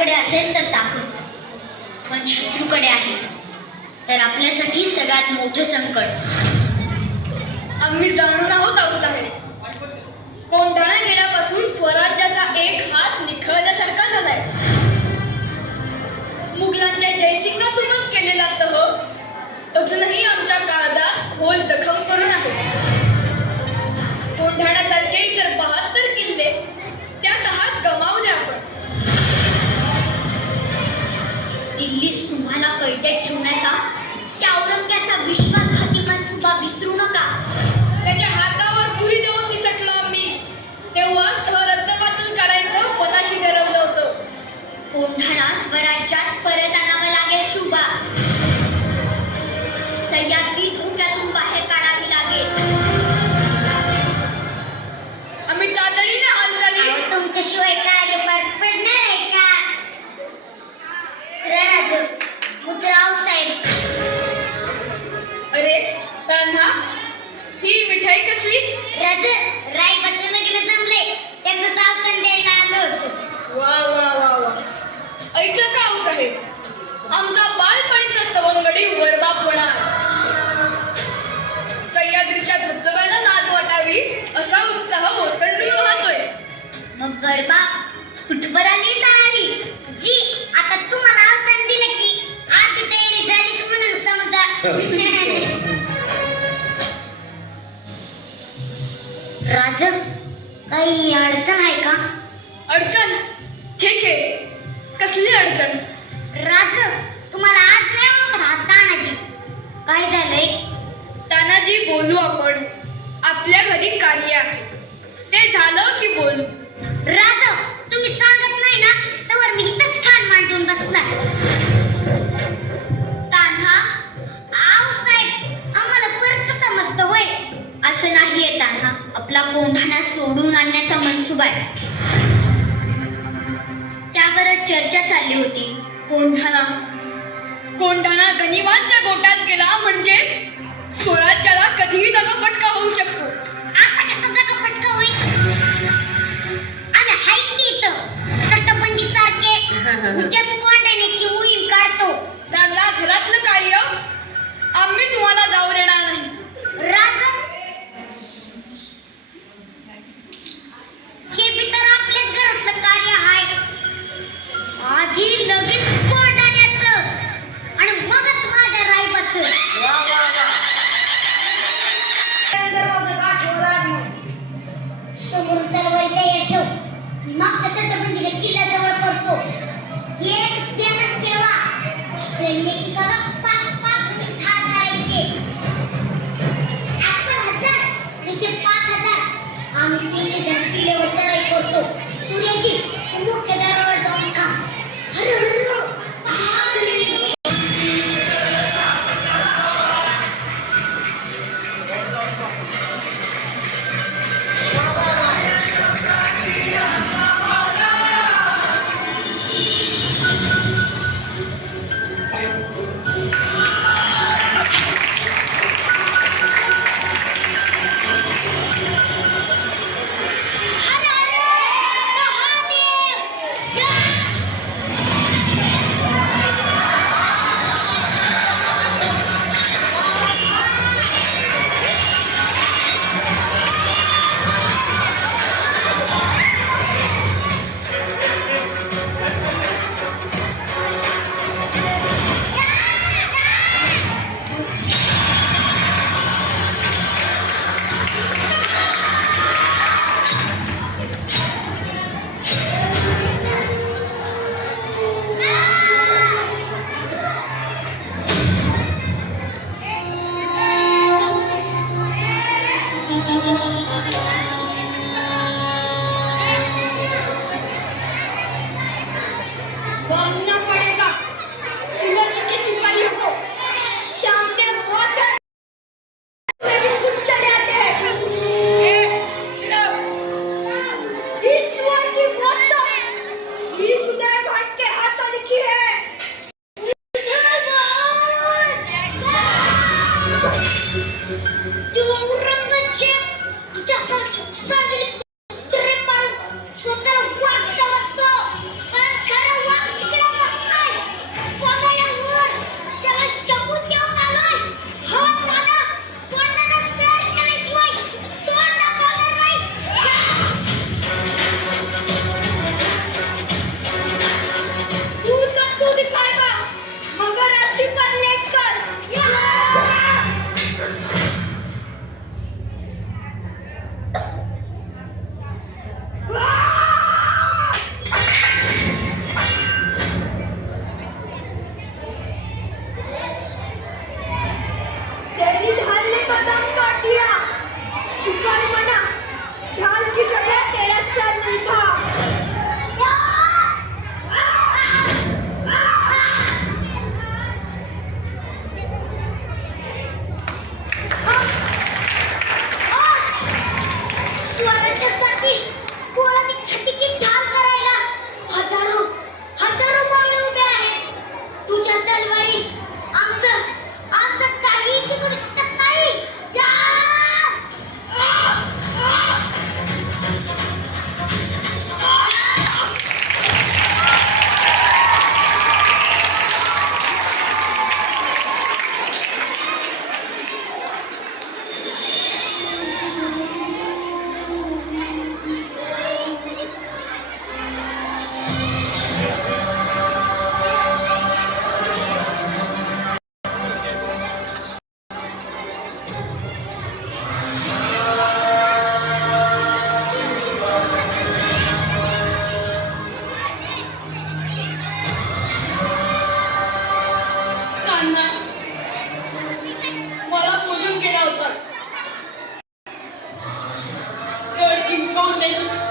आपल्याकडे असेल तर ताकद, पण शत्रूकडे आहे तर आपल्यासाठी सगळ्यात मोठं संकट. आम्ही जाणून आहोत आऊसाहेब. कोंढाणा गेल्यापासून स्वराज्याचा एक हात निखळल्यासारखा झालाय. मुघलांच्या जयसिंगासोबत केलेला तह अजूनही आमच्या काळजात खोल जखम करून आहे. कोंढाण्यासारखे इतर 72 किल्ले त्या तहात गमावले आपण. दिल्लीस तुम्हाला कैदेत ठेवण्याचा त्या औरंग्याचा विश्वासघाती मनसुबा विसरू नका. त्याच्या हातावर पुरी देऊन निसटलो आम्ही. तेव्हाच तह रद्दबातल करायचं मनाशी ठरवलं होतं. कोंढाणा स्वराज्यात परत आणावं लागेल शुभा. सह्याद्री धोक्यातून बाहेर काढावी लागेल. आम्ही तातडीने हालचाली. तुमच्याशिवाय कार्य पार पडणार आहे का? मुद्राव साहेब. अरे तान्हा, ही मिठाई कसली? रायबाचं लग्न जमले त्याचं चावकन द्यायला आलं होतं. वा वा वा वा. ऐकलं का आऊसाहेब? आमचा बालपणीचा सवंगडी वरबाप होणार. सह्याद्रीच्या धबधब्याला लाज वाटावी असा उत्साह ओसंडून वाहतोय. मग गरबा कुठवर आली तयारी? जी आता तुम्हाला आव्हान दिलं की आरती तयारी झालीच म्हणून समजा. राज, काही अडचण आहे का? अडचण? छे छे, कसली अडचण? राज, तुम्हाला आज नाही ओळखत हा तानाजी. काय झालंय? तानाजी, बोलू आपण. आपल्या घरी कार्य आहे, ते झालं की बोलू. राज, तुम्ही सांगत नाही ना तर मी इथंच ठाण मांडून बसणार. तान्हा, आव साहेब, आम्हाला परत समजतं होय. असं नाहीये तान्हा, आपला कोंढाणा सोडून आणण्याचा मनसुबा आहे. त्यावरच चर्चा चालली होती. कोंढाणा गनिमांच्या गोटात गेला म्हणजे स्वराज्याला कधीही दगाफटका होऊ शकतो. असा कसा दगाफटका होईल? आणि हाय की इथं तटबंदी सारखे उद्याच कोंढाण्याची मोहीम काढतो. त्यांना घरातलं कार्य आम्ही तुम्हाला जाऊ देणार नाही. राज, हे बी तर आपल्याच घरातलं कार्य आहे. आधी लगेच कोंढाण्याचं आणि मगच माझ्या रायबाचं. दरवाजा गाठवर नाही